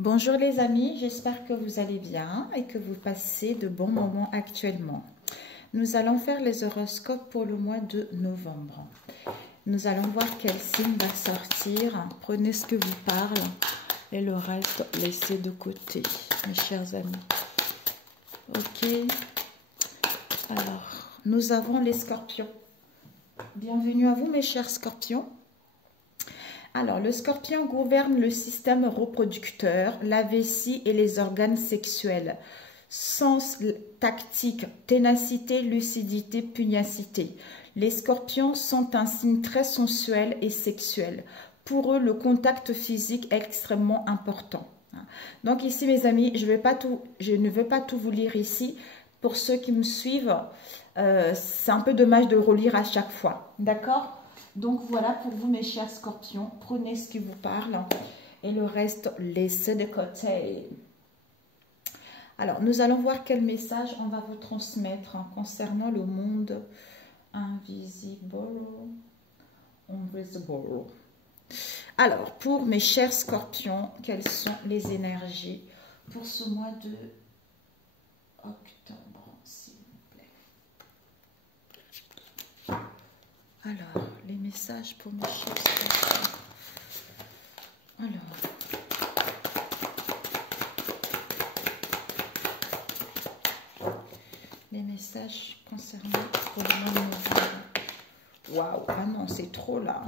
Bonjour les amis, j'espère que vous allez bien et que vous passez de bons moments actuellement. Nous allons faire les horoscopes pour le mois de novembre. Nous allons voir quel signe va sortir. Prenez ce que vous parle et le reste, laissez de côté, mes chers amis. Ok. Alors, nous avons les scorpions. Bienvenue à vous, mes chers scorpions. Alors, le scorpion gouverne le système reproducteur, la vessie et les organes sexuels. Sens tactique, ténacité, lucidité, pugnacité. Les scorpions sont un signe très sensuel et sexuel. Pour eux, le contact physique est extrêmement important. Donc ici, mes amis, je ne veux pas tout vous lire ici. Pour ceux qui me suivent, c'est un peu dommage de relire à chaque fois. D'accord ? Donc voilà pour vous mes chers scorpions, prenez ce qui vous parle et le reste laissez de côté. Alors nous allons voir quel message on va vous transmettre concernant le monde invisible. Alors pour mes chers scorpions, quelles sont les énergies pour ce mois de octobre s'il vous plaît. Alors, les messages pour mes chers scorpions. Alors, les messages concernant pour le mois de novembre. Waouh, ah non, c'est trop là.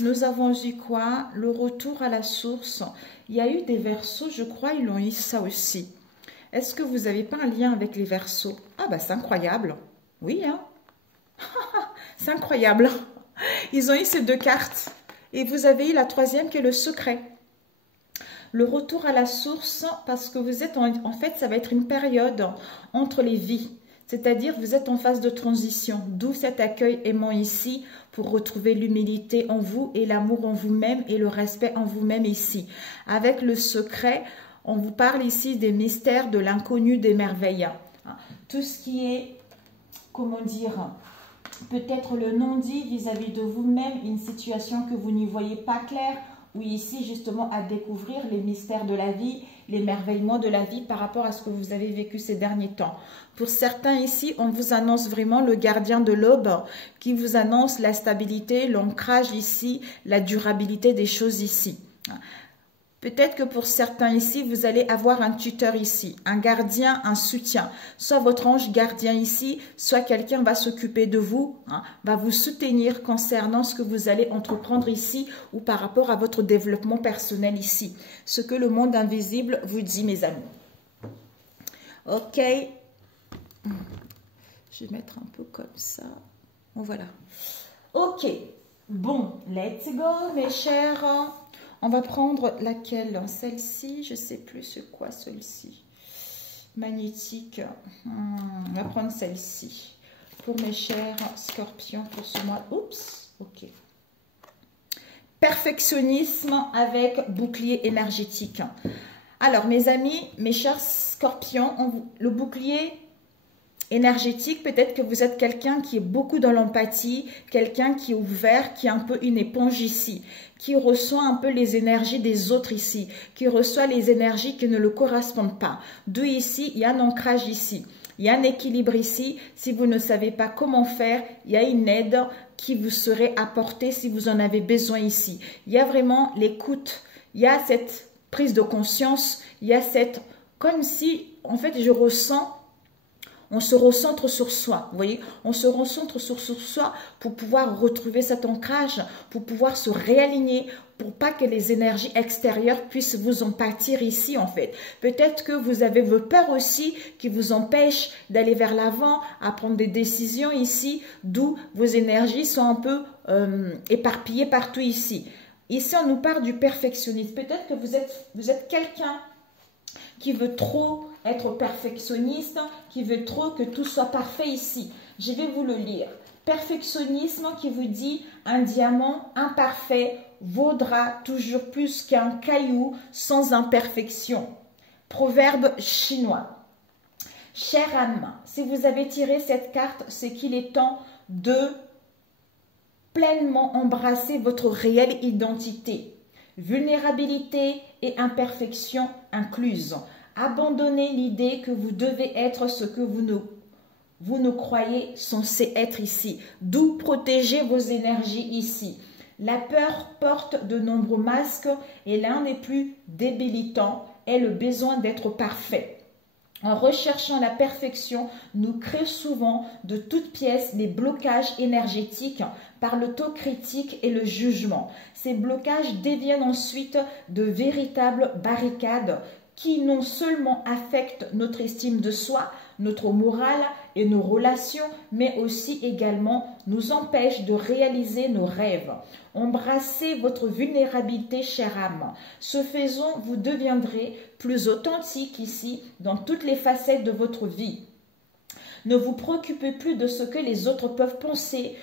Nous avons eu quoi? Le retour à la source. Il y a eu des verseaux, je crois, ils l'ont eu ça aussi. Est-ce que vous n'avez pas un lien avec les verseaux? Ah bah c'est incroyable. Oui, hein. C'est incroyable. Ils ont eu ces deux cartes. Et vous avez eu la troisième qui est le secret. Le retour à la source, parce que vous êtes en fait, ça va être une période entre les vies. C'est-à-dire, vous êtes en phase de transition. D'où cet accueil aimant ici pour retrouver l'humilité en vous et l'amour en vous-même et le respect en vous-même ici. Avec le secret, on vous parle ici des mystères, de l'inconnu, des merveilles. Tout ce qui est, comment dire, peut-être le non-dit vis-à-vis de vous-même, une situation que vous n'y voyez pas claire, ou ici justement à découvrir les mystères de la vie, l'émerveillement de la vie par rapport à ce que vous avez vécu ces derniers temps. Pour certains ici, on vous annonce vraiment le gardien de l'aube qui vous annonce la stabilité, l'ancrage ici, la durabilité des choses ici. Peut-être que pour certains ici, vous allez avoir un tuteur ici, un gardien, un soutien. Soit votre ange gardien ici, soit quelqu'un va s'occuper de vous, va vous soutenir concernant ce que vous allez entreprendre ici ou par rapport à votre développement personnel ici. Ce que le monde invisible vous dit, mes amis. Ok. Je vais mettre un peu comme ça. Bon, voilà. Ok. Bon, let's go, mes chers. On va prendre laquelle? Celle-ci, je ne sais plus c'est quoi celle-ci. Magnétique. On va prendre celle-ci. Pour mes chers scorpions pour ce mois. Oups, ok. Perfectionnisme avec bouclier énergétique. Alors, mes amis, mes chers scorpions, le bouclier énergétique, peut-être que vous êtes quelqu'un qui est beaucoup dans l'empathie, quelqu'un qui est ouvert, qui est un peu une éponge ici, qui reçoit un peu les énergies des autres ici, qui reçoit les énergies qui ne le correspondent pas. D'où ici, il y a un ancrage ici, il y a un équilibre ici. Si vous ne savez pas comment faire, il y a une aide qui vous serait apportée si vous en avez besoin ici. Il y a vraiment l'écoute, il y a cette prise de conscience, il y a cette, comme si, en fait, je ressens. On se recentre sur soi, vous voyez, on se recentre sur soi pour pouvoir retrouver cet ancrage, pour pouvoir se réaligner, pour pas que les énergies extérieures puissent vous en pâtir ici en fait. Peut-être que vous avez vos peurs aussi qui vous empêchent d'aller vers l'avant, à prendre des décisions ici, d'où vos énergies sont un peu éparpillées partout ici. Ici, on nous parle du perfectionnisme. Peut-être que vous êtes quelqu'un qui veut trop être perfectionniste, qui veut trop que tout soit parfait ici. Je vais vous le lire. Perfectionnisme qui vous dit un diamant imparfait vaudra toujours plus qu'un caillou sans imperfection. Proverbe chinois. Chère âme, si vous avez tiré cette carte, c'est qu'il est temps de pleinement embrasser votre réelle identité. vulnérabilité et imperfection incluses. Abandonnez l'idée que vous devez être ce que vous ne croyez censé être ici. D'où protégez vos énergies ici. La peur porte de nombreux masques et l'un des plus débilitants est le besoin d'être parfait. En recherchant la perfection, nous créons souvent de toutes pièces des blocages énergétiques par l'autocritique et le jugement. Ces blocages deviennent ensuite de véritables barricades qui non seulement affectent notre estime de soi, notre morale et nos relations, mais aussi également nous empêchent de réaliser nos rêves. Embrassez votre vulnérabilité, chère âme. Ce faisant, vous deviendrez plus authentique ici dans toutes les facettes de votre vie. Ne vous préoccupez plus de ce que les autres peuvent penser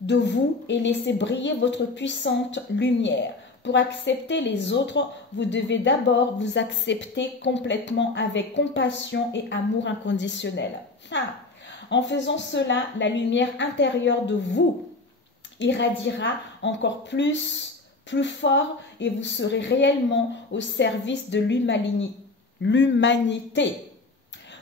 de vous et laissez briller votre puissante lumière. Pour accepter les autres, vous devez d'abord vous accepter complètement avec compassion et amour inconditionnel. En faisant cela, la lumière intérieure de vous irradiera encore plus fort et vous serez réellement au service de l'humanité.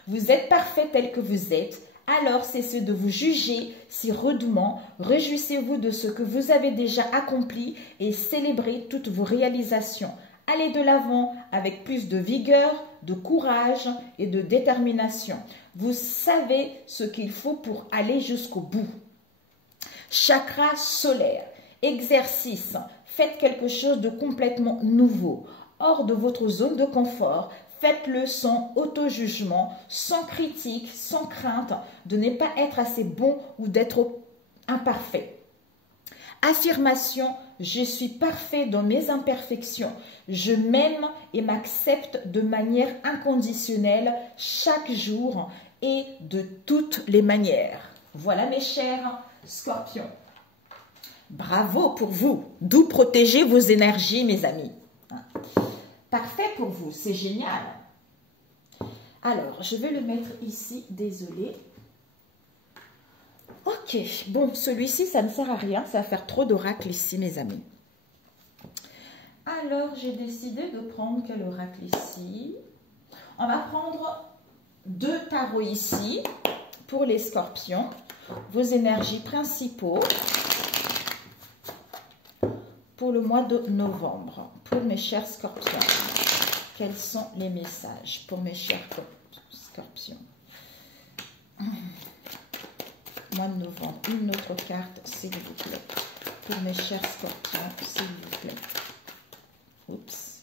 Vous êtes parfait tel que vous êtes. Alors cessez de vous juger si rudement, réjouissez-vous de ce que vous avez déjà accompli et célébrez toutes vos réalisations. Allez de l'avant avec plus de vigueur, de courage et de détermination. Vous savez ce qu'il faut pour aller jusqu'au bout. Chakra solaire, exercice, faites quelque chose de complètement nouveau, hors de votre zone de confort. Faites-le sans auto-jugement, sans critique, sans crainte de ne pas être assez bon ou d'être imparfait. Affirmation, je suis parfait dans mes imperfections. Je m'aime et m'accepte de manière inconditionnelle chaque jour et de toutes les manières. Voilà mes chers scorpions. Bravo pour vous. D'où protégez vos énergies, mes amis. Parfait pour vous, c'est génial. Alors, je vais le mettre ici, désolé. Ok, bon, celui-ci, ça ne sert à rien, ça va faire trop d'oracles ici, mes amis. Alors, j'ai décidé de prendre quel oracle ici? On va prendre 2 tarots ici, pour les scorpions, vos énergies principaux, pour le mois de novembre, pour mes chers scorpions. Quels sont les messages pour mes chers scorpions? Mois de novembre, une autre carte, s'il vous plaît. Pour mes chers scorpions, s'il vous plaît. Oups.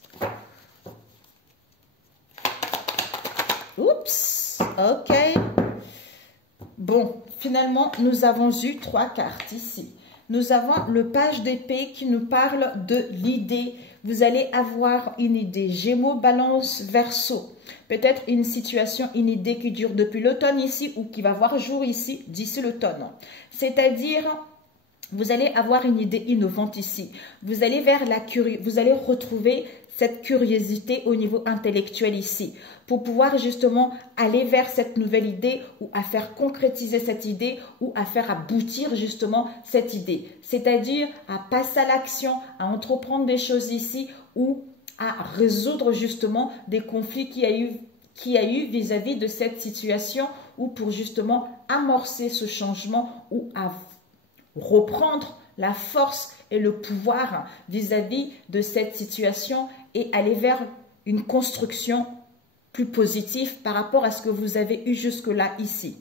Oups. Ok. Bon, finalement, nous avons eu 3 cartes ici. Nous avons le page d'épée qui nous parle de l'idée. Vous allez avoir une idée. Gémeaux, balance, verseau. Peut-être une situation, une idée qui dure depuis l'automne ici ou qui va voir jour ici d'ici l'automne. C'est-à-dire, vous allez avoir une idée innovante ici. Vous allez vers la curiosité. Vous allez retrouver cette curiosité au niveau intellectuel ici, pour pouvoir justement aller vers cette nouvelle idée ou à faire concrétiser cette idée ou à faire aboutir justement cette idée. C'est-à-dire à passer à l'action, à entreprendre des choses ici ou à résoudre justement des conflits qu'il y a eu vis-à-vis de cette situation ou pour justement amorcer ce changement ou à reprendre la force et le pouvoir vis-à-vis de cette situation et aller vers une construction plus positive par rapport à ce que vous avez eu jusque-là ici.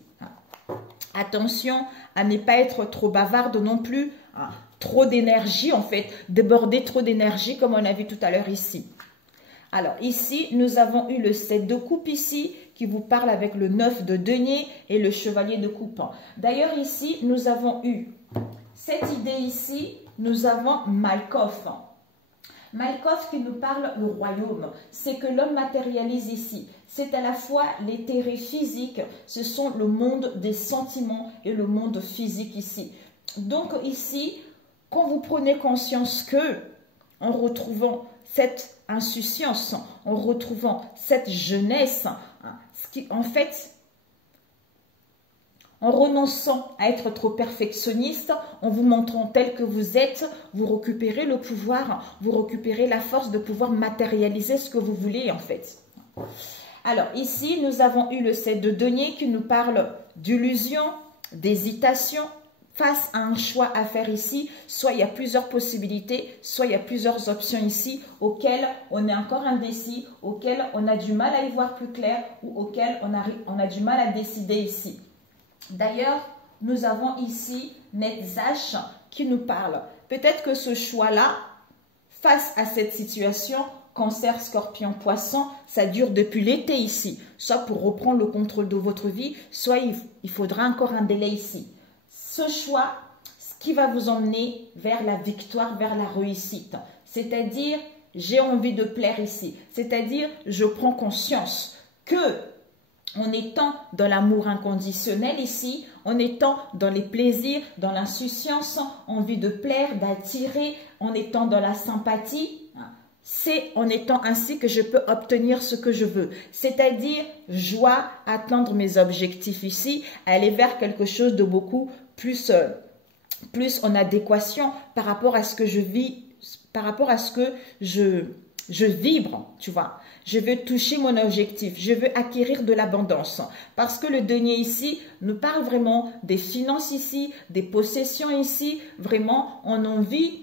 Attention à ne pas être trop bavarde non plus, trop d'énergie en fait, déborder trop d'énergie comme on a vu tout à l'heure ici. Alors ici, nous avons eu le 7 de coupe ici, qui vous parle avec le 9 de denier et le chevalier de coupe. D'ailleurs ici, nous avons eu cette idée ici, nous avons Malkoff. Malkoff qui nous parle le royaume, c'est que l'homme matérialise ici. C'est à la fois l'éthéré physique, ce sont le monde des sentiments et le monde physique ici. Donc ici, quand vous prenez conscience que, en retrouvant cette insouciance, en retrouvant cette jeunesse, en fait, En renonçant à être trop perfectionniste, en vous montrant tel que vous êtes, vous récupérez le pouvoir, vous récupérez la force de pouvoir matérialiser ce que vous voulez en fait. Alors ici, nous avons eu le 7 de denier qui nous parle d'illusion, d'hésitation, face à un choix à faire ici. Soit il y a plusieurs possibilités, soit il y a plusieurs options ici auxquelles on est encore indécis, auxquelles on a du mal à y voir plus clair ou auxquelles on a du mal à décider ici. D'ailleurs, nous avons ici Netzach qui nous parle. Peut-être que ce choix-là, face à cette situation, Cancer, Scorpion, Poisson, ça dure depuis l'été ici. Soit pour reprendre le contrôle de votre vie, soit il faudra encore un délai ici. Ce choix, ce qui va vous emmener vers la victoire, vers la réussite. C'est-à-dire, j'ai envie de plaire ici. C'est-à-dire, je prends conscience que en étant dans l'amour inconditionnel ici, en étant dans les plaisirs, dans l'insouciance, envie de plaire, d'attirer, en étant dans la sympathie, c'est en étant ainsi que je peux obtenir ce que je veux. C'est-à-dire, joie, atteindre mes objectifs ici, aller vers quelque chose de beaucoup plus en adéquation par rapport à ce que je vis, par rapport à ce que je vibre, tu vois. Je veux toucher mon objectif, je veux acquérir de l'abondance. Parce que le denier ici nous parle vraiment des finances ici, des possessions ici. Vraiment, on a envie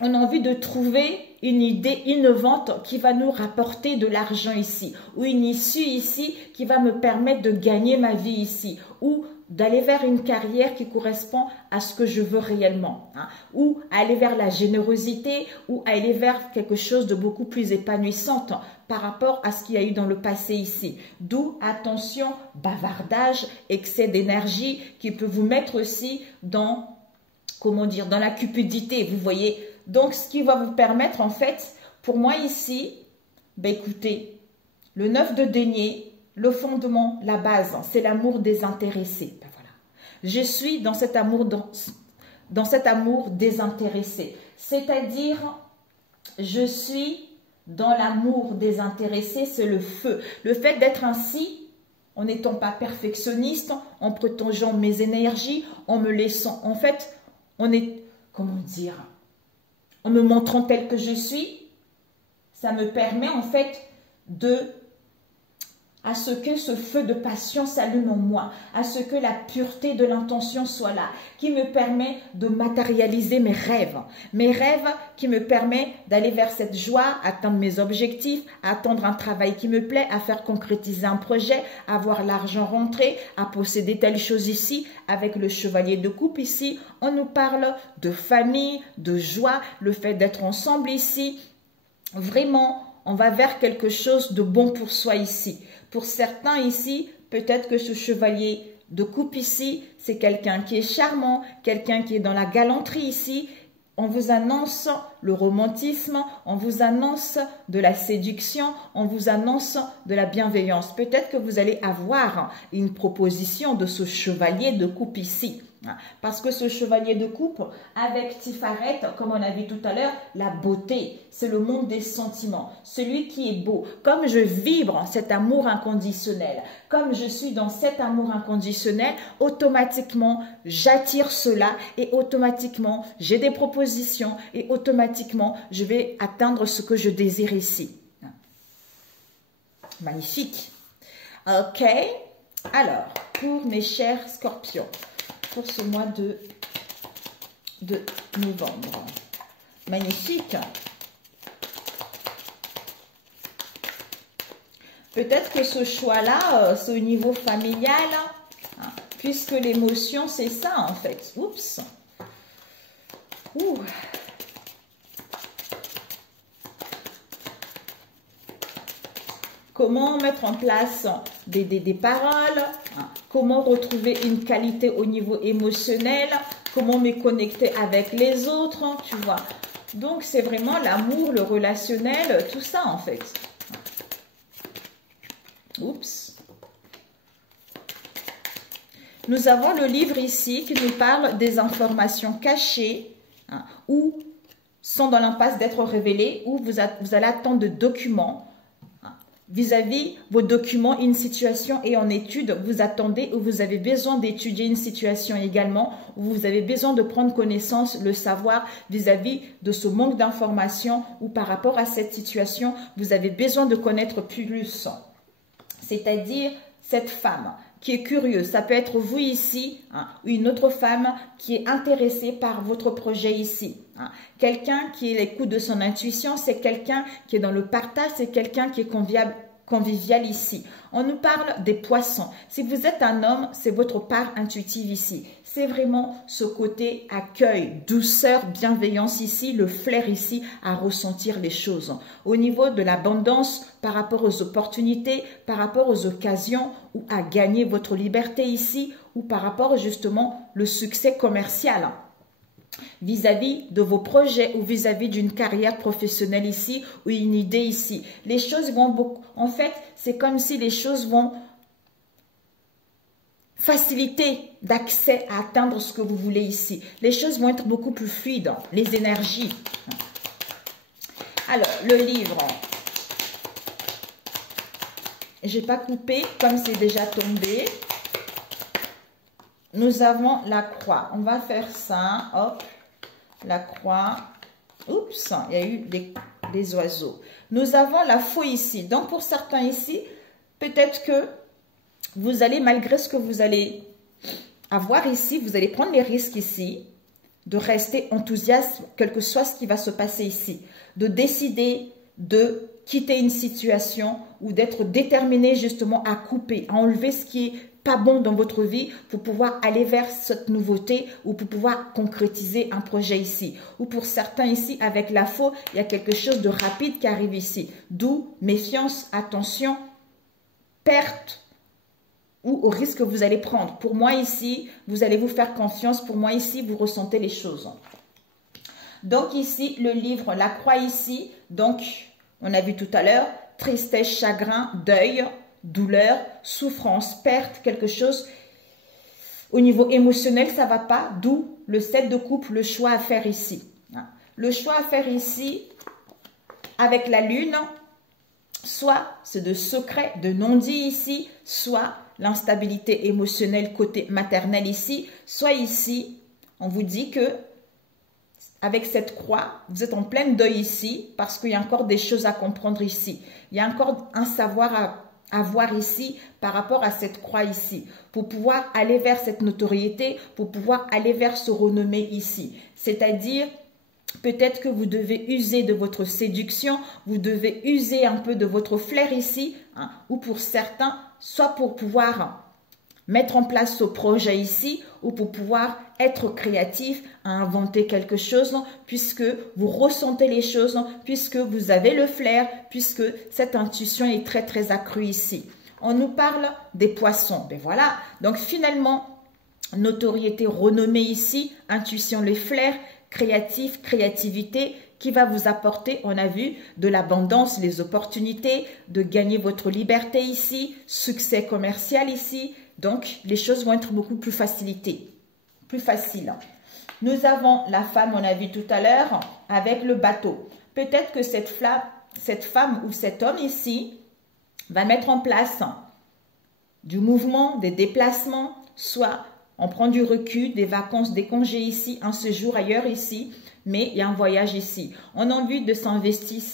de trouver une idée innovante qui va nous rapporter de l'argent ici. Ou une issue ici qui va me permettre de gagner ma vie ici. Ou d'aller vers une carrière qui correspond à ce que je veux réellement, hein, ou aller vers la générosité, ou aller vers quelque chose de beaucoup plus épanouissant par rapport à ce qu'il y a eu dans le passé ici. D'où, attention, bavardage, excès d'énergie qui peut vous mettre aussi dans, comment dire, dans la cupidité, vous voyez. Donc, ce qui va vous permettre, en fait, pour moi ici, ben écoutez, le 9 de denier, le fondement, la base, c'est l'amour désintéressé. Ben voilà. Je suis dans cet amour, dans cet amour désintéressé. C'est-à-dire, je suis dans l'amour désintéressé, c'est le feu. Le fait d'être ainsi, en n'étant pas perfectionniste, en protégeant mes énergies, en me laissant, en fait, on est, comment dire, en me montrant tel que je suis, ça me permet en fait à ce que ce feu de passion s'allume en moi, à ce que la pureté de l'intention soit là, qui me permet de matérialiser mes rêves qui me permettent d'aller vers cette joie, atteindre mes objectifs, atteindre un travail qui me plaît, à faire concrétiser un projet, à voir l'argent rentrer, à posséder telle chose ici. Avec le chevalier de coupe ici, on nous parle de famille, de joie, le fait d'être ensemble ici. Vraiment, on va vers quelque chose de bon pour soi ici. Pour certains ici, peut-être que ce chevalier de coupe ici, c'est quelqu'un qui est charmant, quelqu'un qui est dans la galanterie ici. On vous annonce le romantisme, on vous annonce de la séduction, on vous annonce de la bienveillance. Peut-être que vous allez avoir une proposition de ce chevalier de coupe ici. Parce que ce chevalier de coupe, avec Tifaret, comme on a vu tout à l'heure, la beauté, c'est le monde des sentiments, celui qui est beau. Comme je vibre cet amour inconditionnel, comme je suis dans cet amour inconditionnel, automatiquement, j'attire cela et automatiquement, j'ai des propositions et automatiquement, je vais atteindre ce que je désire ici. Magnifique. Ok. Alors, pour mes chers scorpions, pour ce mois de novembre. Magnifique. Peut-être que ce choix-là, c'est au niveau familial, hein, puisque l'émotion, c'est ça en fait. Oups. Ouh. Comment mettre en place des paroles, hein, comment retrouver une qualité au niveau émotionnel, comment me connecter avec les autres, hein, tu vois. Donc, c'est vraiment l'amour, le relationnel, tout ça en fait. Oups. Nous avons le livre ici qui nous parle des informations cachées, hein, ou sont dans l'impasse d'être révélées, ou vous allez attendre de documents. vis-à-vis vos documents, une situation est en étude, vous attendez ou vous avez besoin d'étudier une situation également, ou vous avez besoin de prendre connaissance, le savoir vis-à-vis de ce manque d'information ou par rapport à cette situation, vous avez besoin de connaître plus. C'est-à-dire cette femme qui est curieuse, ça peut être vous ici, hein, ou une autre femme qui est intéressée par votre projet ici. Hein. Quelqu'un qui est à l'écoute de son intuition, c'est quelqu'un qui est dans le partage, c'est quelqu'un qui est convivial ici. On nous parle des poissons. Si vous êtes un homme, c'est votre part intuitive ici. C'est vraiment ce côté accueil, douceur, bienveillance ici, le flair ici à ressentir les choses. Au niveau de l'abondance, par rapport aux opportunités, par rapport aux occasions ou à gagner votre liberté ici ou par rapport justement le succès commercial vis-à-vis de vos projets ou vis-à-vis d'une carrière professionnelle ici ou une idée ici. Les choses vont beaucoup... En fait, c'est comme si les choses vont faciliter d'accès à atteindre ce que vous voulez ici. Les choses vont être beaucoup plus fluides, les énergies. Alors, le livre... Je n'ai pas coupé comme c'est déjà tombé. Nous avons la croix. On va faire ça. Hop. La croix. Oups. Il y a eu des oiseaux. Nous avons la faux ici. Donc, pour certains ici, peut-être que vous allez, malgré ce que vous allez avoir ici, vous allez prendre les risques ici de rester enthousiaste, quel que soit ce qui va se passer ici. De décider de quitter une situation ou d'être déterminé justement à couper, à enlever ce qui est pas bon dans votre vie pour pouvoir aller vers cette nouveauté ou pour pouvoir concrétiser un projet ici. Ou pour certains ici, avec la faux, il y a quelque chose de rapide qui arrive ici. D'où méfiance, attention, perte ou au risque que vous allez prendre. Pour moi ici, vous allez vous faire confiance. Pour moi ici, vous ressentez les choses. Donc ici, le livre, la croix ici, donc... On a vu tout à l'heure, tristesse, chagrin, deuil, douleur, souffrance, perte, quelque chose. Au niveau émotionnel, ça ne va pas, d'où le 7 de coupe, le choix à faire ici. Le choix à faire ici, avec la lune, soit c'est de secret, de non-dit ici, soit l'instabilité émotionnelle côté maternel ici, soit ici, on vous dit que avec cette croix, vous êtes en plein deuil ici parce qu'il y a encore des choses à comprendre ici. Il y a encore un savoir à voir ici par rapport à cette croix ici. Pour pouvoir aller vers cette notoriété, pour pouvoir aller vers ce renommé ici. C'est-à-dire, peut-être que vous devez user de votre séduction, vous devez user un peu de votre flair ici, hein, ou pour certains, soit pour pouvoir mettre en place ce projet ici ou pour pouvoir être créatif, à inventer quelque chose puisque vous ressentez les choses, puisque vous avez le flair, puisque cette intuition est très très accrue ici. On nous parle des poissons. Ben voilà, donc finalement, notoriété, renommée ici, intuition, les flairs, créatif, créativité qui va vous apporter, on a vu, de l'abondance, les opportunités, de gagner votre liberté ici, succès commercial ici. Donc, les choses vont être beaucoup plus facilitées, plus faciles. Nous avons la femme, on a vu tout à l'heure, avec le bateau. Peut-être que cette femme ou cet homme ici va mettre en place du mouvement, des déplacements, soit on prend du recul, des vacances, des congés ici, un séjour ailleurs ici, mais il y a un voyage ici. On a envie de s'investir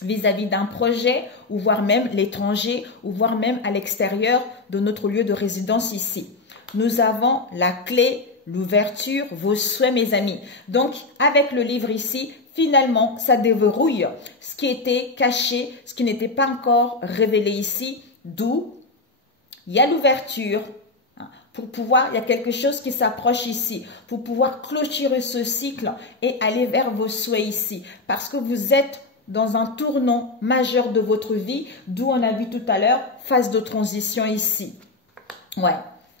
vis-à-vis d'un projet ou voire même l'étranger ou voire même à l'extérieur de notre lieu de résidence ici. Nous avons la clé, l'ouverture, vos souhaits mes amis. Donc avec le livre ici, finalement ça déverrouille ce qui était caché, ce qui n'était pas encore révélé ici, d'où il y a l'ouverture. Pour pouvoir, il y a quelque chose qui s'approche ici, pour pouvoir clôturer ce cycle et aller vers vos souhaits ici. Parce que vous êtes dans un tournant majeur de votre vie, d'où on a vu tout à l'heure, phase de transition ici. Ouais,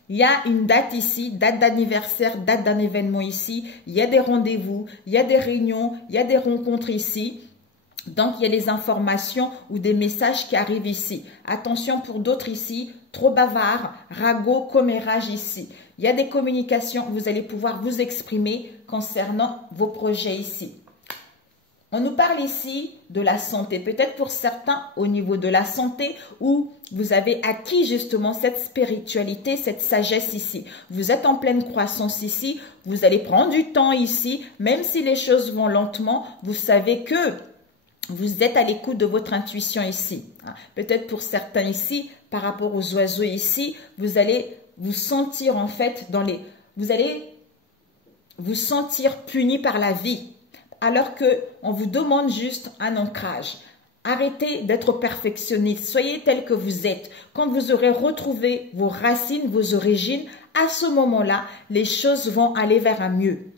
il y a une date ici, date d'anniversaire, date d'un événement ici, il y a des rendez-vous, il y a des réunions, il y a des rencontres ici. Donc, il y a des informations ou des messages qui arrivent ici. Attention pour d'autres ici, trop bavard, ragot, commérage ici. Il y a des communications, vous allez pouvoir vous exprimer concernant vos projets ici. On nous parle ici de la santé. Peut-être pour certains, au niveau de la santé, où vous avez acquis justement cette spiritualité, cette sagesse ici. Vous êtes en pleine croissance ici. Vous allez prendre du temps ici. Même si les choses vont lentement, vous savez que vous êtes à l'écoute de votre intuition ici. Peut-être pour certains ici, par rapport aux oiseaux ici, vous allez vous sentir en fait vous allez vous sentir puni par la vie. Alors qu'on vous demande juste un ancrage. Arrêtez d'être perfectionniste. Soyez tel que vous êtes. Quand vous aurez retrouvé vos racines, vos origines, à ce moment-là, les choses vont aller vers un mieux.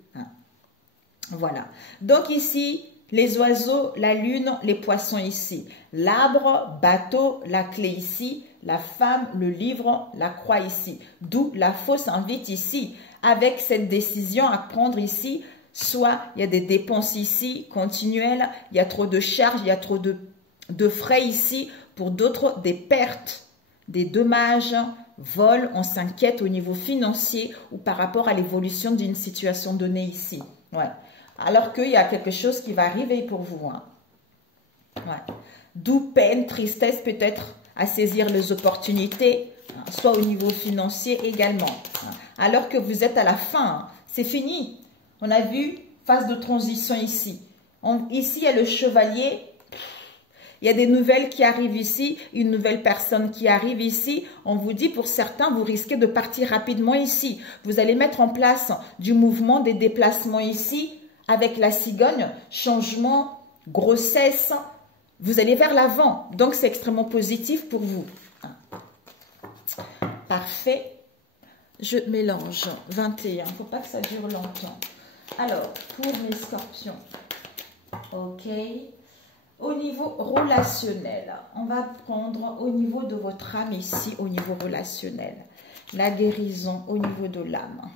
Voilà. Donc ici, les oiseaux, la lune, les poissons ici. L'arbre, bateau, la clé ici. La femme, le livre, la croix ici. D'où la fausse invite ici. Avec cette décision à prendre ici, soit il y a des dépenses ici continuelles, il y a trop de charges, il y a trop de frais ici. Pour d'autres, des pertes, des dommages, vols, on s'inquiète au niveau financier ou par rapport à l'évolution d'une situation donnée ici. Ouais. Alors qu'il y a quelque chose qui va arriver pour vous. Hein. Ouais. D'où peine, tristesse peut-être à saisir les opportunités, hein, soit au niveau financier également. Hein. Alors que vous êtes à la fin, hein. C'est fini. On a vu phase de transition ici. Ici, il y a le chevalier. Il y a des nouvelles qui arrivent ici. Une nouvelle personne qui arrive ici. On vous dit, pour certains, vous risquez de partir rapidement ici. Vous allez mettre en place du mouvement, des déplacements ici. Avec la cigogne, changement, grossesse. Vous allez vers l'avant. Donc, c'est extrêmement positif pour vous. Parfait. Je mélange 21. Il ne faut pas que ça dure longtemps. Alors, pour mes scorpions, ok, au niveau relationnel, on va prendre au niveau de votre âme ici, au niveau relationnel, la guérison au niveau de l'âme.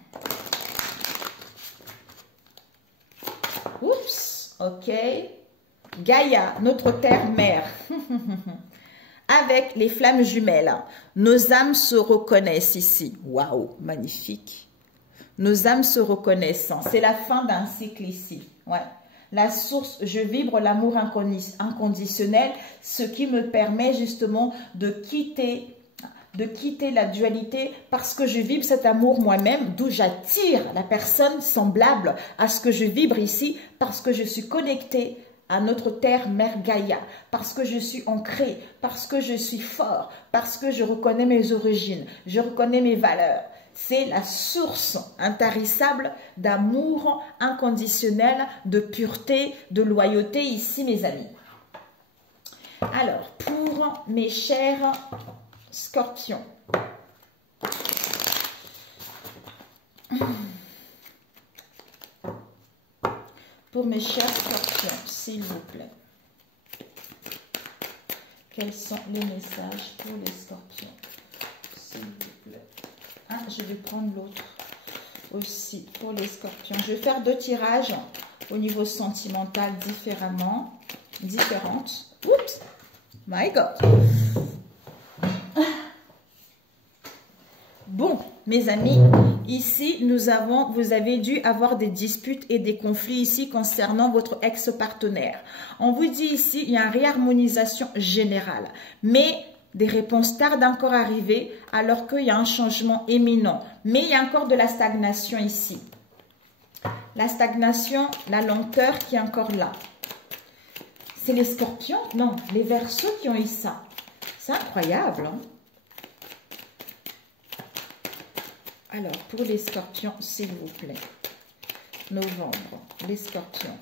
Oups, ok, Gaïa, notre terre-mère, avec les flammes jumelles, nos âmes se reconnaissent ici. Waouh, magnifique. Nos âmes se reconnaissent. C'est la fin d'un cycle ici. Ouais. La source, je vibre l'amour inconditionnel, ce qui me permet justement de quitter la dualité parce que je vibre cet amour moi-même, d'où j'attire la personne semblable à ce que je vibre ici parce que je suis connectée à notre terre mère Gaïa, parce que je suis ancrée, parce que je suis fort, parce que je reconnais mes origines, je reconnais mes valeurs. C'est la source intarissable d'amour inconditionnel, de pureté, de loyauté ici, mes amis. Alors, pour mes chers scorpions, s'il vous plaît, quels sont les messages pour les scorpions, s'il vous plaît? Je vais prendre l'autre aussi pour les scorpions. Je vais faire 2 tirages au niveau sentimental différentes. Oups, my God. Bon, mes amis, ici, vous avez dû avoir des disputes et des conflits ici concernant votre ex-partenaire. On vous dit ici, il y a une réharmonisation générale, mais des réponses tardent encore à arriver alors qu'il y a un changement éminent. Mais il y a encore de la stagnation ici. La stagnation, la lenteur qui est encore là. C'est les scorpions? Non, les verseaux qui ont eu ça. C'est incroyable. Hein? Alors, pour les scorpions, s'il vous plaît. Novembre, les scorpions.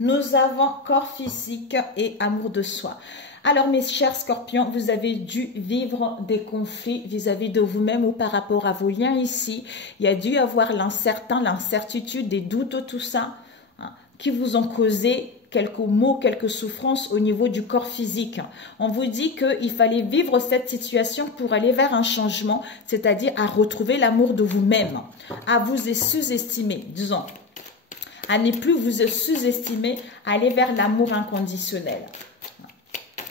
Nous avons corps physique et amour de soi. Alors, mes chers scorpions, vous avez dû vivre des conflits vis-à-vis de vous-même ou par rapport à vos liens ici. Il y a dû avoir l'incertain, l'incertitude, des doutes, tout ça, hein, qui vous ont causé quelques maux, quelques souffrances au niveau du corps physique. On vous dit qu'il fallait vivre cette situation pour aller vers un changement, c'est-à-dire à retrouver l'amour de vous-même, à vous sous-estimer, disons, à ne plus vous sous-estimer, à aller vers l'amour inconditionnel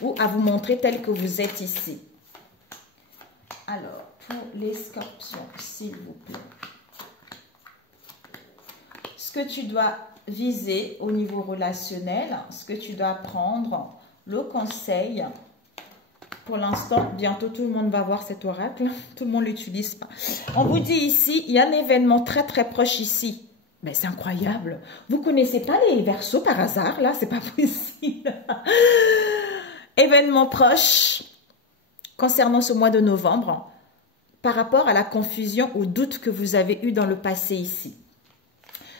ou à vous montrer tel que vous êtes ici. Alors, pour les scorpions, s'il vous plaît. que tu dois viser au niveau relationnel, ce que tu dois prendre, le conseil. Pour l'instant, bientôt tout le monde va voir cet oracle. Tout le monde ne l'utilise pas. On vous dit ici, il y a un événement très très proche ici. Mais c'est incroyable. Vous ne connaissez pas les Verseaux par hasard, là? C'est pas possible. Événement proche concernant ce mois de novembre par rapport à la confusion ou doute que vous avez eu dans le passé ici.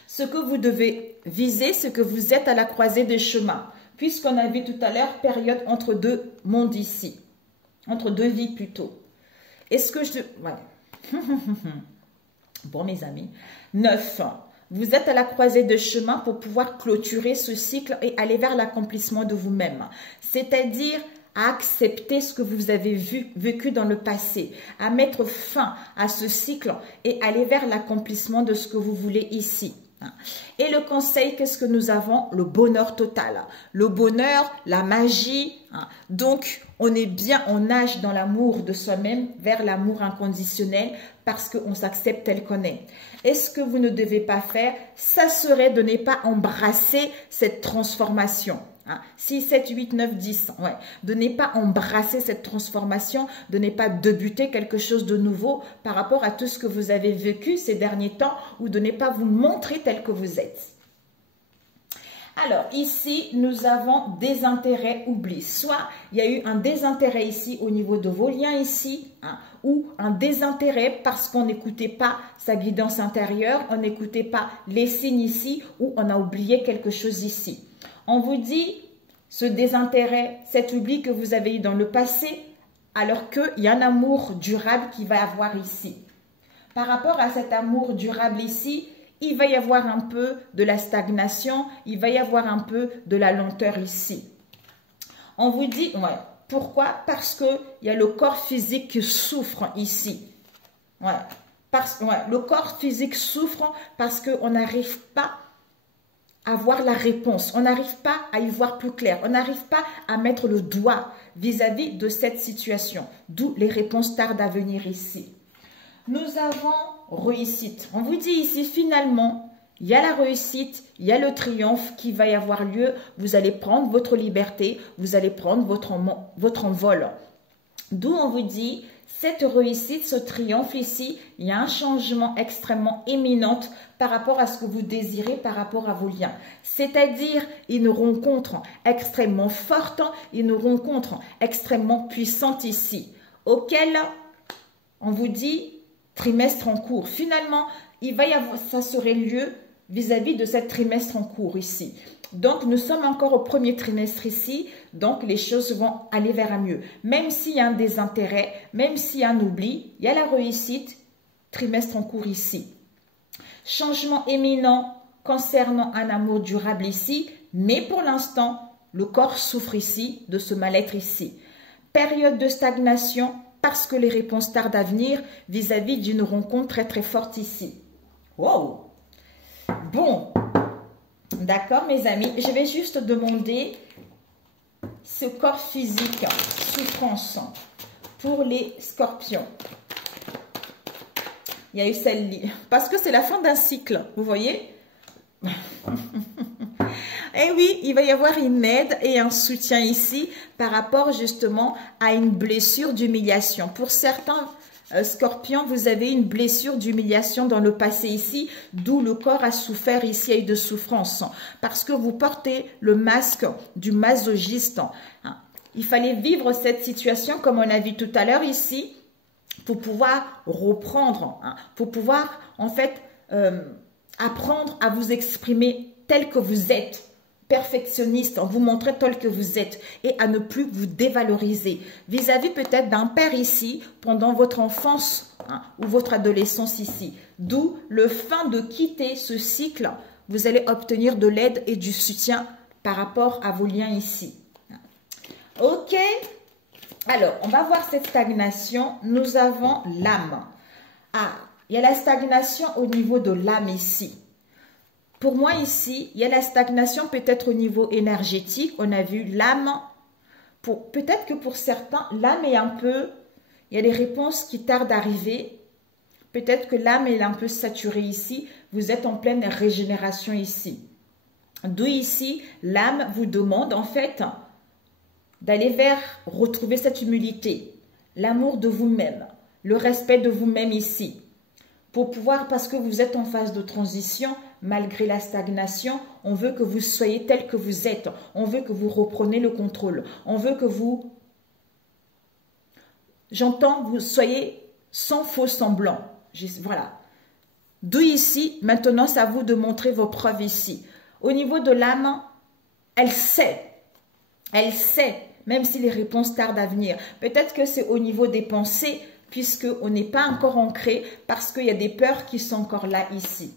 Ce que vous devez viser, c'est que vous êtes à la croisée des chemins. Puisqu'on a vu tout à l'heure, période entre deux mondes ici. Entre deux vies plutôt. Est-ce que je... Ouais. Bon, mes amis. 9. Vous êtes à la croisée de chemin pour pouvoir clôturer ce cycle et aller vers l'accomplissement de vous-même. C'est-à-dire à accepter ce que vous avez vécu dans le passé, à mettre fin à ce cycle et aller vers l'accomplissement de ce que vous voulez ici. Et le conseil, qu'est-ce que nous avons? Le bonheur total. Le bonheur, la magie. Donc, on est bien, on nage dans l'amour de soi-même vers l'amour inconditionnel parce qu'on s'accepte tel qu'on est. Et ce que vous ne devez pas faire, ça serait de ne pas embrasser cette transformation. 6, 7, 8, 9, 10. Ouais. De ne pas embrasser cette transformation, de ne pas débuter quelque chose de nouveau par rapport à tout ce que vous avez vécu ces derniers temps ou de ne pas vous montrer tel que vous êtes. Alors, ici, nous avons désintérêt, oubli. Soit il y a eu un désintérêt ici au niveau de vos liens ici, ou un désintérêt parce qu'on n'écoutait pas sa guidance intérieure, on n'écoutait pas les signes ici, ou on a oublié quelque chose ici. On vous dit ce désintérêt, cet oubli que vous avez eu dans le passé, alors qu'il y a un amour durable qui va avoir ici. Par rapport à cet amour durable ici, il va y avoir un peu de la stagnation, il va y avoir un peu de la lenteur ici. On vous dit, ouais, pourquoi? Parce qu'il y a le corps physique qui souffre ici. Ouais, le corps physique souffre parce qu'on n'arrive pas à voir la réponse. On n'arrive pas à y voir plus clair. On n'arrive pas à mettre le doigt vis-à-vis de cette situation. D'où les réponses tardent à venir ici. Nous avons réussite. On vous dit ici, finalement, il y a la réussite, il y a le triomphe qui va y avoir lieu. Vous allez prendre votre liberté, vous allez prendre votre envol. D'où on vous dit, cette réussite, ce triomphe ici, il y a un changement extrêmement éminent par rapport à ce que vous désirez, par rapport à vos liens. C'est-à-dire une rencontre extrêmement forte, une rencontre extrêmement puissante ici, auquel on vous dit trimestre en cours. Finalement, il va y avoir, ça serait lieu vis-à-vis de cette trimestre en cours ici. Donc, nous sommes encore au premier trimestre ici, donc les choses vont aller vers un mieux. Même s'il y a un désintérêt, même s'il y a un oubli, il y a la réussite, trimestre en cours ici. Changement éminent concernant un amour durable ici, mais pour l'instant, le corps souffre ici de ce mal-être ici. Période de stagnation parce que les réponses tardent à venir vis-à-vis d'une rencontre très très forte ici. Wow! Bon, d'accord mes amis, je vais juste demander ce corps physique, souffrance pour les scorpions. Il y a eu celle-là, parce que c'est la fin d'un cycle, vous voyez. Et oui, il va y avoir une aide et un soutien ici par rapport justement à une blessure d'humiliation. Pour certains scorpions, vous avez une blessure d'humiliation dans le passé ici, d'où le corps a souffert ici, il y a eu de souffrance. Parce que vous portez le masque du masochiste. Il fallait vivre cette situation comme on a vu tout à l'heure ici, pour pouvoir reprendre, pour pouvoir en fait apprendre à vous exprimer tel que vous êtes, perfectionniste, vous montrer tel que vous êtes et à ne plus vous dévaloriser vis-à-vis peut-être d'un père ici pendant votre enfance ou votre adolescence ici. D'où le fait de quitter ce cycle, vous allez obtenir de l'aide et du soutien par rapport à vos liens ici. Ok? Alors, on va voir cette stagnation. Nous avons l'âme. Ah, il y a la stagnation au niveau de l'âme ici. Pour moi ici, il y a la stagnation peut-être au niveau énergétique. On a vu l'âme. Peut-être que pour certains, l'âme est un peu... Il y a des réponses qui tardent à arriver. peut-être que l'âme est un peu saturée ici. Vous êtes en pleine régénération ici. D'où ici, l'âme vous demande en fait d'aller vers retrouver cette humilité, l'amour de vous-même, le respect de vous-même ici. Pour pouvoir, parce que vous êtes en phase de transition, malgré la stagnation, on veut que vous soyez tel que vous êtes. On veut que vous repreniez le contrôle. On veut que vous, j'entends, vous soyez sans faux semblant. Voilà. D'où ici, maintenant, c'est à vous de montrer vos preuves ici. Au niveau de l'âme, elle sait, même si les réponses tardent à venir. Peut-être que c'est au niveau des pensées, puisqu'on n'est pas encore ancré, parce qu'il y a des peurs qui sont encore là ici.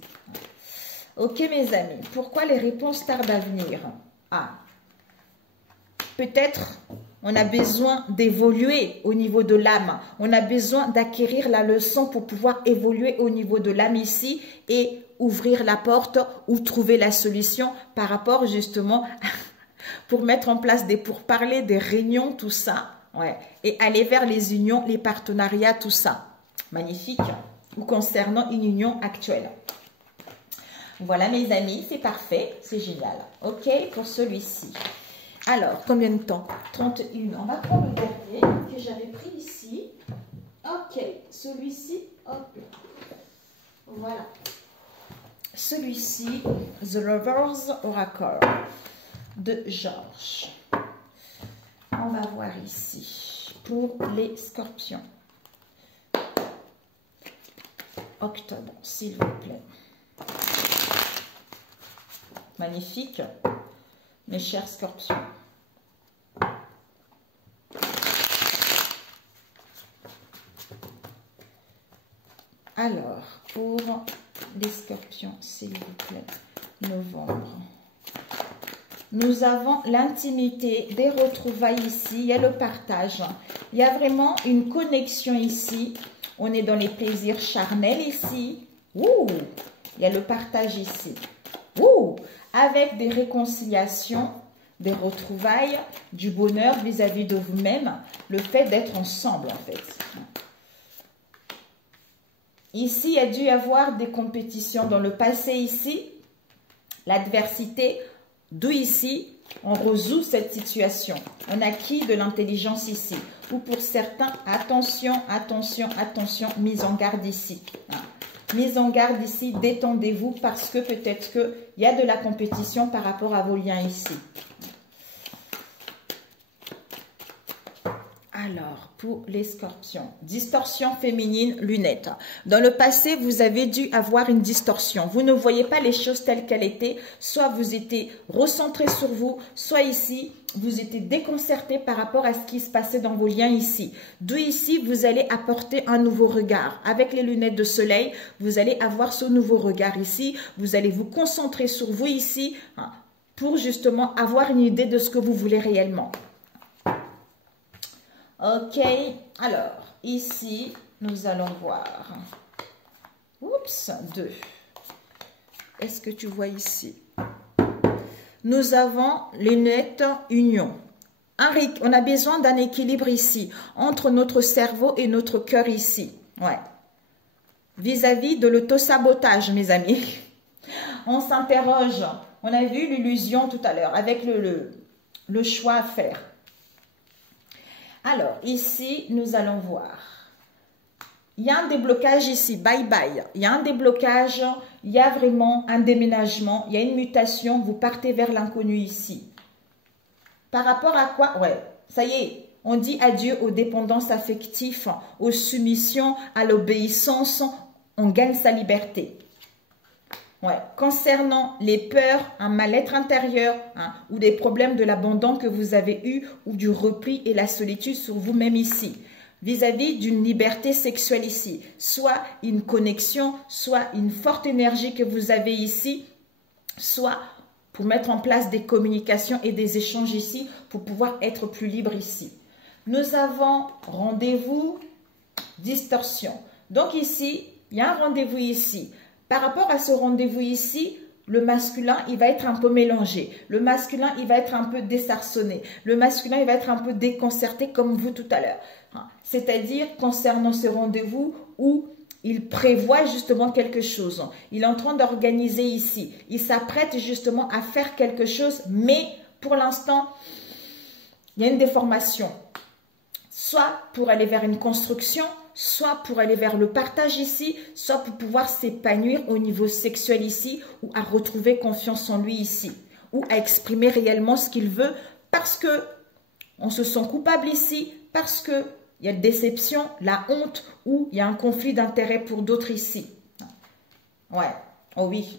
Ok mes amis, pourquoi les réponses tardent à venir? Ah, peut-être on a besoin d'évoluer au niveau de l'âme. On a besoin d'acquérir la leçon pour pouvoir évoluer au niveau de l'âme ici et ouvrir la porte ou trouver la solution par rapport justement pour mettre en place des pourparlers, des réunions, tout ça. Ouais. Et aller vers les unions, les partenariats, tout ça. Magnifique. Ou concernant une union actuelle. Voilà mes amis, c'est parfait, c'est génial. Ok, pour celui-ci. Alors, combien de temps? 31. On va prendre le dernier que j'avais pris ici. Ok, celui-ci, hop. Voilà. Celui-ci, The Lover's Oracle de Georges. On va voir ici pour les scorpions. Octobre, s'il vous plaît. Magnifique, mes chers scorpions. Alors, pour les scorpions, s'il vous plaît, novembre. Nous avons l'intimité, des retrouvailles ici, il y a le partage. Il y a vraiment une connexion ici. On est dans les plaisirs charnels ici. Ouh, il y a le partage ici. Ouh, avec des réconciliations, des retrouvailles, du bonheur vis-à-vis de vous-même. Le fait d'être ensemble en fait. Ici, il y a dû y avoir des compétitions dans le passé ici. L'adversité. D'où ici, on résout cette situation. On acquit de l'intelligence ici. Ou pour certains, attention, attention, attention, mise en garde ici. Mise en garde ici, détendez-vous parce que peut-être qu'il y a de la compétition par rapport à vos liens ici. Alors, pour les scorpions, distorsion féminine, lunettes. Dans le passé, vous avez dû avoir une distorsion. Vous ne voyez pas les choses telles qu'elles étaient. Soit vous étiez recentré sur vous, soit ici, vous étiez déconcerté par rapport à ce qui se passait dans vos liens ici. D'où ici, vous allez apporter un nouveau regard. Avec les lunettes de soleil, vous allez avoir ce nouveau regard ici. Vous allez vous concentrer sur vous ici pour justement avoir une idée de ce que vous voulez réellement. Ok, alors, ici, nous allons voir. Oups, 2. Est-ce que tu vois ici? Nous avons les lunettes union. On a besoin d'un équilibre ici, entre notre cerveau et notre cœur ici. Ouais. Vis-à-vis de l'autosabotage, mes amis. On s'interroge. On a vu l'illusion tout à l'heure, avec le choix à faire. Alors, ici, nous allons voir. Il y a un déblocage ici, bye bye. Il y a un déblocage, il y a vraiment un déménagement, il y a une mutation, vous partez vers l'inconnu ici. Par rapport à quoi? Ouais, ça y est, on dit adieu aux dépendances affectives, aux soumissions, à l'obéissance, on gagne sa liberté. Ouais. Concernant les peurs, un mal-être intérieur ou des problèmes de l'abandon que vous avez eu ou du repli et la solitude sur vous-même ici. Vis-à-vis d'une liberté sexuelle ici. Soit une connexion, soit une forte énergie que vous avez ici, soit pour mettre en place des communications et des échanges ici pour pouvoir être plus libre ici. Nous avons rendez-vous, distorsion. Donc ici, il y a un rendez-vous ici. Par rapport à ce rendez-vous ici, le masculin, il va être un peu mélangé. Le masculin, il va être un peu désarçonné. Le masculin, il va être un peu déconcerté comme vous tout à l'heure. C'est-à-dire concernant ce rendez-vous où il prévoit justement quelque chose. Il est en train d'organiser ici. Il s'apprête justement à faire quelque chose, mais pour l'instant, il y a une déformation. Soit pour aller vers une construction, soit pour aller vers le partage ici, soit pour pouvoir s'épanouir au niveau sexuel ici, ou à retrouver confiance en lui ici, ou à exprimer réellement ce qu'il veut, parce que on se sent coupable ici, parce que il y a déception, la honte, ou il y a un conflit d'intérêt pour d'autres ici. Ouais, oh oui.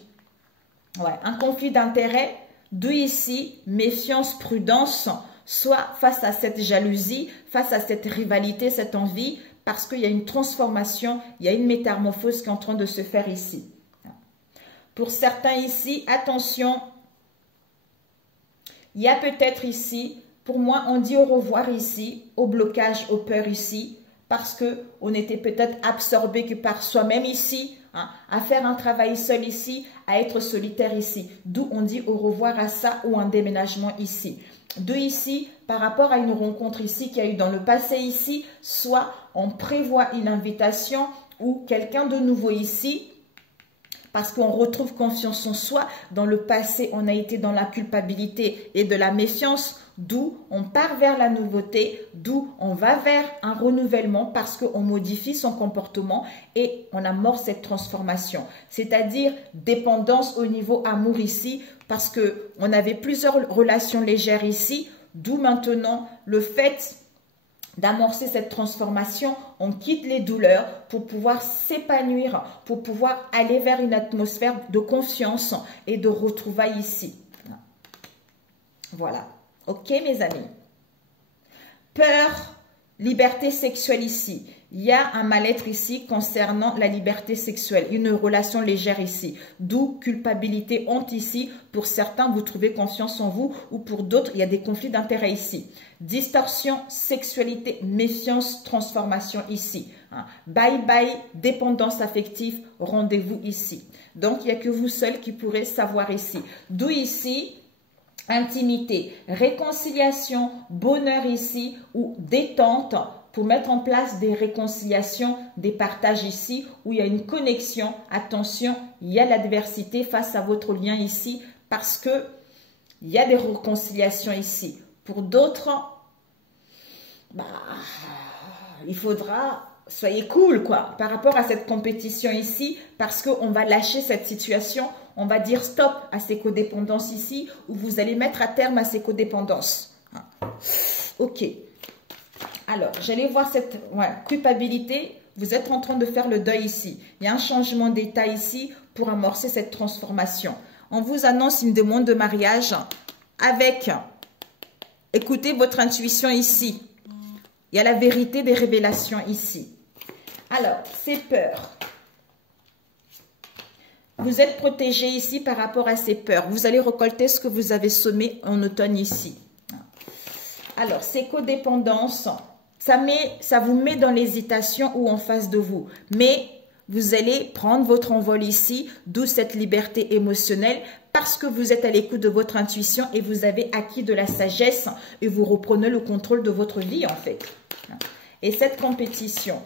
Ouais, un conflit d'intérêt, d'où ici, méfiance, prudence, soit face à cette jalousie, face à cette rivalité, cette envie, parce qu'il y a une transformation, il y a une métamorphose qui est en train de se faire ici. Pour certains ici, attention, il y a peut-être ici, pour moi, on dit au revoir ici, au blocage, aux peurs ici, parce qu'on était peut-être absorbé que par soi-même ici, hein, à faire un travail seul ici, à être solitaire ici. D'où on dit au revoir à ça ou un déménagement ici. De ici, par rapport à une rencontre ici qu'il y a eu dans le passé ici, soit on prévoit une invitation ou quelqu'un de nouveau ici, parce qu'on retrouve confiance en soi. Dans le passé, on a été dans la culpabilité et de la méfiance, d'où on part vers la nouveauté, d'où on va vers un renouvellement parce qu'on modifie son comportement et on amorce cette transformation. C'est-à-dire dépendance au niveau amour ici, parce qu'on avait plusieurs relations légères ici, d'où maintenant le fait d'amorcer cette transformation, on quitte les douleurs pour pouvoir s'épanouir, pour pouvoir aller vers une atmosphère de confiance et de retrouvailles ici. Voilà. Ok, mes amis. Peur, liberté sexuelle ici. Il y a un mal-être ici concernant la liberté sexuelle, une relation légère ici. D'où culpabilité, honte ici. Pour certains, vous trouvez confiance en vous ou pour d'autres, il y a des conflits d'intérêts ici. Distorsion, sexualité, méfiance, transformation ici. Bye bye, dépendance affective, rendez-vous ici. Donc, il n'y a que vous seul qui pourrez savoir ici. D'où ici, intimité, réconciliation, bonheur ici ou détente pour mettre en place des réconciliations, des partages ici où il y a une connexion. Attention, il y a l'adversité face à votre lien ici parce que il y a des réconciliations ici. Pour d'autres, il faudra, soyez cool quoi, par rapport à cette compétition ici, parce qu'on va lâcher cette situation, on va dire stop à ces codépendances ici, ou vous allez mettre à terme à ces codépendances. Ok. Alors, j'allais voir cette culpabilité, vous êtes en train de faire le deuil ici. Il y a un changement d'état ici pour amorcer cette transformation. On vous annonce une demande de mariage avec, écoutez votre intuition ici. Il y a la vérité des révélations ici. Alors, ces peurs. Vous êtes protégé ici par rapport à ces peurs. Vous allez récolter ce que vous avez semé en automne ici. Alors, ces codépendances, ça vous met dans l'hésitation ou en face de vous. Mais vous allez prendre votre envol ici, d'où cette liberté émotionnelle, parce que vous êtes à l'écoute de votre intuition et vous avez acquis de la sagesse et vous reprenez le contrôle de votre vie en fait. Et cette compétition,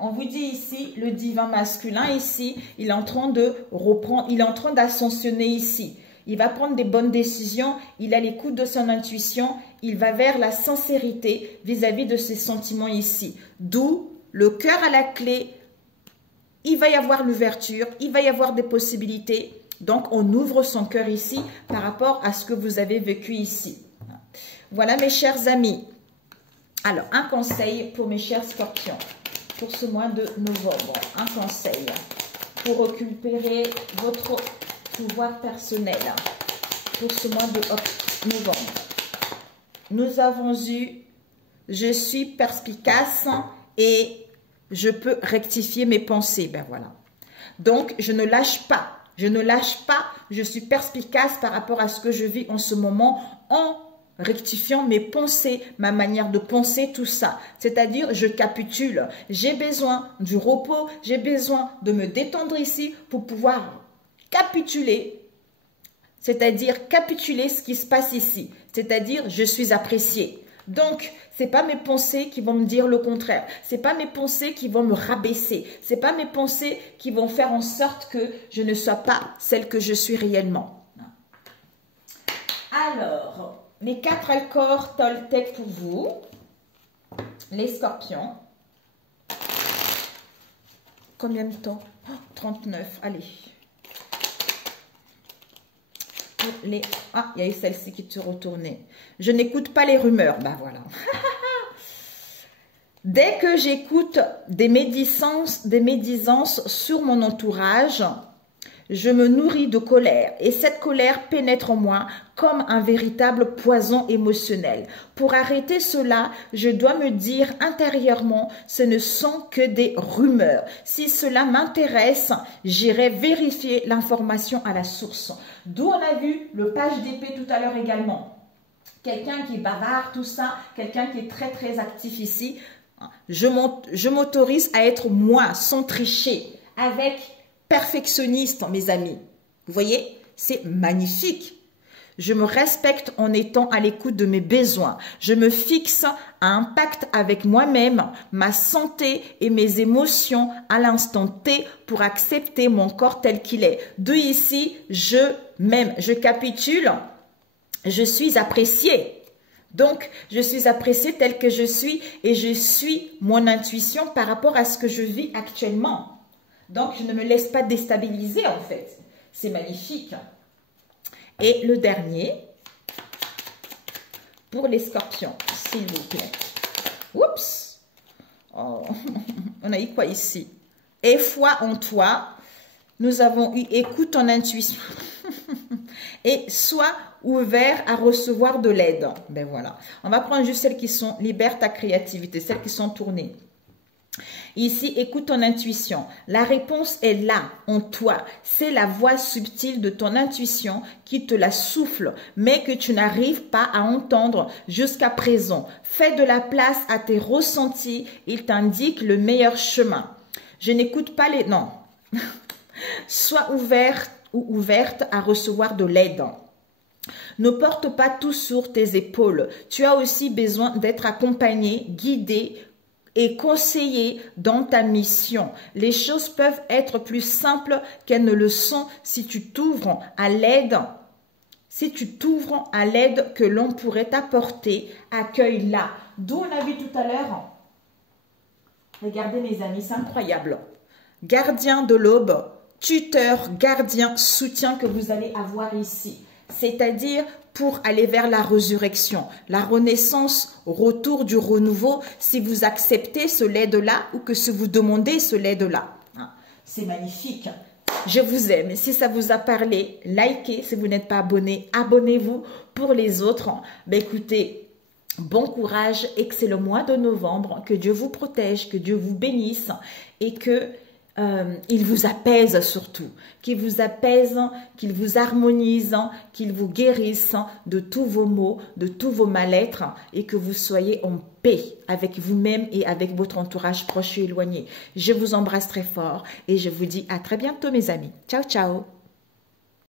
on vous dit ici, le divin masculin ici, il est en train de reprendre, il est en train d'ascensionner ici. Il va prendre des bonnes décisions, il a l'écoute de son intuition, il va vers la sincérité vis-à-vis de ses sentiments ici. D'où le cœur à la clé, il va y avoir l'ouverture, il va y avoir des possibilités. Donc, on ouvre son cœur ici par rapport à ce que vous avez vécu ici. Voilà mes chers amis. Alors, un conseil pour mes chers scorpions, pour ce mois de novembre. Un conseil pour récupérer votre pouvoir personnel pour ce mois de novembre. Nous avons eu, je suis perspicace et je peux rectifier mes pensées. Ben voilà. Donc, je ne lâche pas. Je ne lâche pas. Je suis perspicace par rapport à ce que je vis en ce moment en rectifiant mes pensées, ma manière de penser, tout ça. C'est-à-dire, je capitule. J'ai besoin du repos. J'ai besoin de me détendre ici pour pouvoir capituler. C'est-à-dire capituler ce qui se passe ici. C'est-à-dire, je suis appréciée. Donc, c'est pas mes pensées qui vont me dire le contraire. C'est pas mes pensées qui vont me rabaisser. C'est pas mes pensées qui vont faire en sorte que je ne sois pas celle que je suis réellement. Alors, mes 4 accords Toltec pour vous. Les scorpions. Combien de temps? 39, allez. Les... Ah, il y a eu celle-ci qui te retournait. Je n'écoute pas les rumeurs. Ben voilà. Dès que j'écoute des médisances sur mon entourage, je me nourris de colère et cette colère pénètre en moi comme un véritable poison émotionnel. Pour arrêter cela, je dois me dire intérieurement, ce ne sont que des rumeurs. Si cela m'intéresse, j'irai vérifier l'information à la source. D'où on a vu le page d'épée tout à l'heure également. Quelqu'un qui est bavard, tout ça, quelqu'un qui est très très actif ici. Je m'autorise à être moi, sans tricher, avec perfectionniste, mes amis. Vous voyez, c'est magnifique. Je me respecte en étant à l'écoute de mes besoins. Je me fixe un pacte avec moi-même, ma santé et mes émotions à l'instant T pour accepter mon corps tel qu'il est. De ici, je m'aime, je capitule, je suis appréciée. Donc, je suis appréciée telle que je suis et je suis mon intuition par rapport à ce que je vis actuellement. Donc, je ne me laisse pas déstabiliser, en fait. C'est magnifique. Et le dernier, pour les scorpions, s'il vous plaît. Oups! Oh, on a eu quoi ici? Et foi en toi. Nous avons eu écoute ton intuition. Et sois ouvert à recevoir de l'aide. Ben voilà. On va prendre juste celles qui sont libère ta créativité, celles qui sont tournées. Ici, écoute ton intuition. La réponse est là, en toi. C'est la voix subtile de ton intuition qui te la souffle, mais que tu n'arrives pas à entendre jusqu'à présent. Fais de la place à tes ressentis. Il t'indique le meilleur chemin. Je n'écoute pas les... Non. Sois ouvert ou ouverte à recevoir de l'aide. Ne porte pas tout sur tes épaules. Tu as aussi besoin d'être accompagné, guidé et conseillé dans ta mission. Les choses peuvent être plus simples qu'elles ne le sont si tu t'ouvres à l'aide. Si tu t'ouvres à l'aide que l'on pourrait t'apporter, accueille-la. D'où on a vu tout à l'heure. Regardez mes amis, c'est incroyable. Gardien de l'aube, tuteur, gardien, soutien que vous allez avoir ici. C'est-à-dire pour aller vers la résurrection, la renaissance, retour du renouveau, si vous acceptez ce l'aide-là ou que si vous demandez ce l'aide-là. C'est magnifique. Je vous aime. Si ça vous a parlé, likez. Si vous n'êtes pas abonné, abonnez-vous. Pour les autres, ben écoutez, bon courage, excellent mois de novembre. Que Dieu vous protège, que Dieu vous bénisse et que il vous apaise surtout, qu'il vous apaise, qu'il vous harmonise, qu'il vous guérisse de tous vos maux, de tous vos mal-être et que vous soyez en paix avec vous-même et avec votre entourage proche et éloigné. Je vous embrasse très fort et je vous dis à très bientôt mes amis. Ciao, ciao.